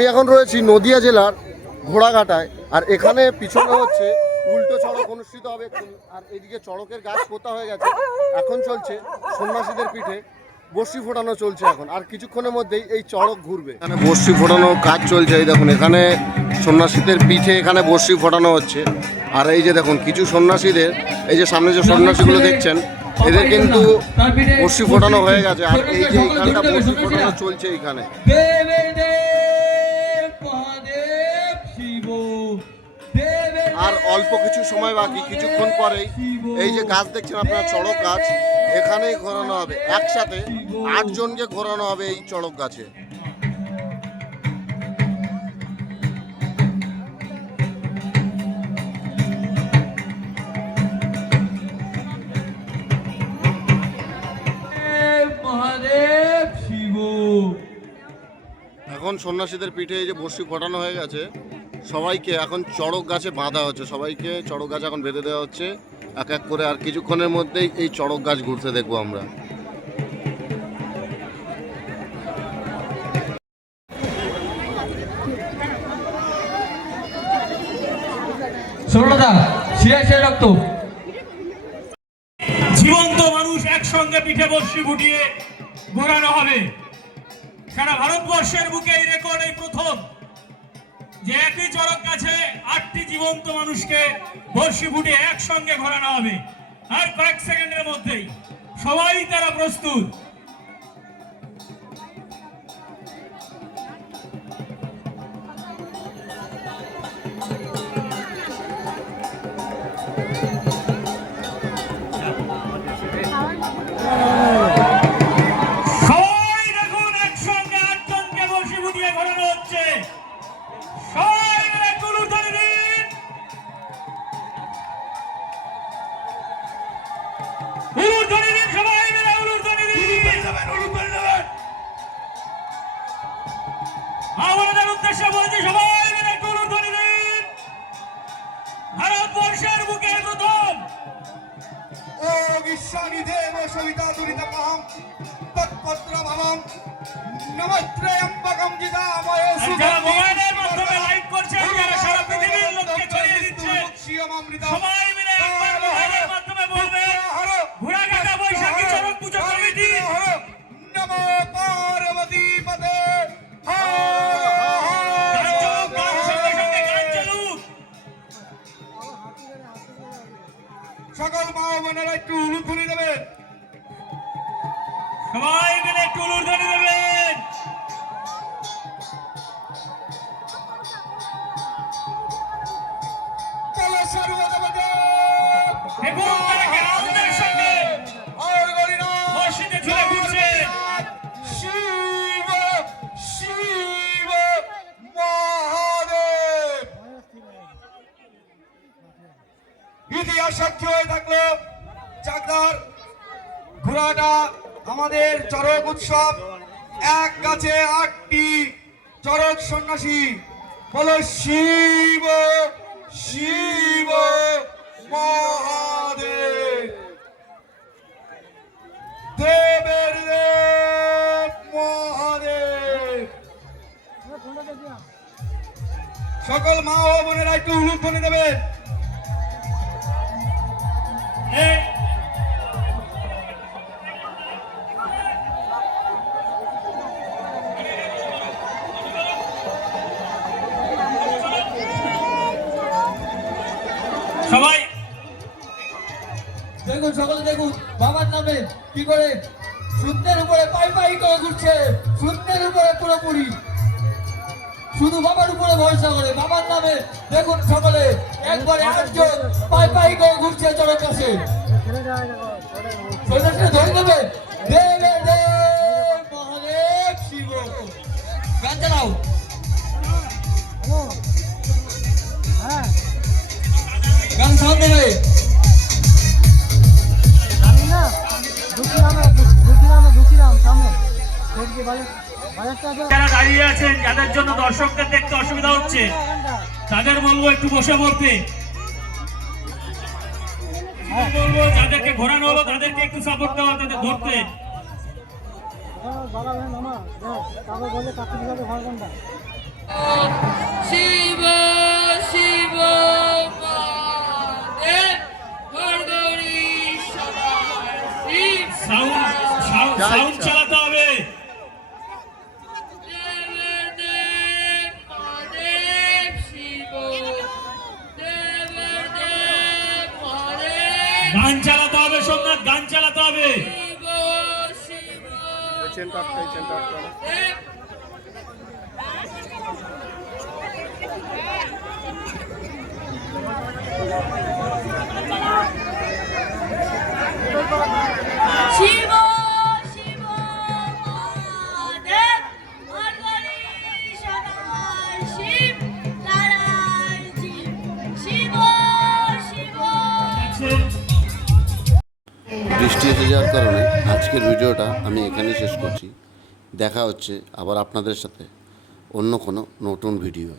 আমি এখন রয়েছি নদিয়া জেলার ঘোড়াঘাটায়, আর এখানে পিছনে হচ্ছে উল্টো চড়ক অনুষ্ঠিত হবে, আর এদিকে চড়কের গাছ পোতা হয়ে গেছে। এখন চলছে সন্ন্যাসীদের পিঠে বর্ষি ফোটানো চলছে এখন, আর কিছুক্ষণের মধ্যেই এই চড়ক ঘুরবে। এখানে বর্ষি ফোটানোর কাজ চলছে, এই দেখুন এখানে সন্ন্যাসীদের পিঠে এখানে বর্ষি ফোটানো হচ্ছে। আর এই যে দেখুন কিছু সন্ন্যাসীদের, এই যে সামনে যে সন্ন্যাসীগুলো দেখছেন, এদের কিন্তু বর্ষি ফোটানো হয়ে গেছে। আর এই যে এইখানটা বর্ষি ফোটানো চলছে এইখানে। আর অল্প কিছু সময় বাকি, কিছুক্ষণ পরেই এই যে গাছ দেখছেন আপনারা, চড়ক গাছ, এখানেই ঘোরানো হবে। একসাথে 8 জনকে ঘোরানো হবে এই চড়ক গাছে। এখন সন্ন্যাসীদের পিঠে এই যে বর্ষি ফোটানো হয়ে গেছে, সবাইকে এখন চড়ক গাছে বাঁধা হচ্ছে, সবাইকে চড়ক গাছ এখন বেঁধে দেওয়া হচ্ছে এক এক করে। আর কিছুক্ষণের মধ্যেই এই চড়ক গাছ ঘুরতে দেখবো আমরা। জীবন্ত মানুষ একসঙ্গে পিঠে বর্ষি ফুটিয়ে ঘোরানো হবে। সারা ভারতবর্ষের বুকে এই রেকর্ড এই প্রথম যে একই চড়ক গাছে 8টি জীবন্ত মানুষকে বর্ষি ফুটিয়ে একসঙ্গে ঘোরানো হবে। আর কয়েক সেকেন্ডের মধ্যেই সবাই তারা প্রস্তুত। ভারতবর্ষের বুকে প্রথম विश्वानिधेव सविता दुरितमहं तत्पत्रमहं नमस्त्रयम्बकं जितामहे মোবাইলের মাধ্যমে লাইভ করছেন, যারা সারা পৃথিবীর লোককে ছড়িয়ে দিচ্ছে, সবাই মিলে একবার মোবাইলের মাধ্যমে বলবেন ঘোড়াঘাটা বৈশাখী চড়ক পূজা কমিটি নমো পার্বতী পদে সকল মা বোনেরা একটু উলুধ্বনি দেবেন, সবাই মিলে একটু উলুধ্বনি দেবেন। দেখুন তারা গ্রামদের সঙ্গে বর্ষিতে ঝুলে ঘুরছে। শিব শিব মহাদেব। ইতিহাস সাক্ষী হয়ে থাকলো চাকদার ঘোড়াটা আমাদের চড়ক উৎসব। এক গাছে 8টি চড়ক সন্ন্যাসী, বলো শিব শিব মহাদেব। দেবের দেব মহাদেব। সকল মা ও বোনেরা একটু উলুধ্বনি দেবেন। সবাই দেখুন, সকলে দেখুন বাবার নামে কি করে শূন্যের উপরে পাই পাই করে ঘুরছে, শূন্যের উপরে পুরোপুরি শুধু বাবার উপরে ভরসা করে। বাবার নামে দেখুন সকলে একবারে 8 জন পাই পাই করে ঘুরছে চড়ক কাছে। ধরে দেবে দেবে দেব মহাদেব শিব। গান চালাও। গান সাউন্ড দেবে। যারা দাঁড়িয়ে আছেন, যাদের জন্য দর্শকদের দেখতে অসুবিধা হচ্ছে, তাদের বলবো একটু বসে পড়তে। বলবো যাদেরকে ঘোরানো হলো তাদেরকে একটু সাপোর্ট দেওয়া, তাদের ধরতে। শিব শিব মহাদেব গড়গড়ি সদায় শিব সাউন্ড চালাতে হবে। দেব মহাদেব শিব দেব মহাদেব গান চালাতে হবে সোমনাথ, গান চালাতে হবে। শিব শিব দেব শিব শিব মহাদেব গড়গড়ি সদায় শিব নারায়ণ শিব শিব শিব বৃষ্টি এসে যাওয়ার কারণে আজকের ভিডিওটা আমি এখানেই শেষ করছি। দেখা হচ্ছে আবার আপনাদের সাথে অন্য কোনো নতুন ভিডিও।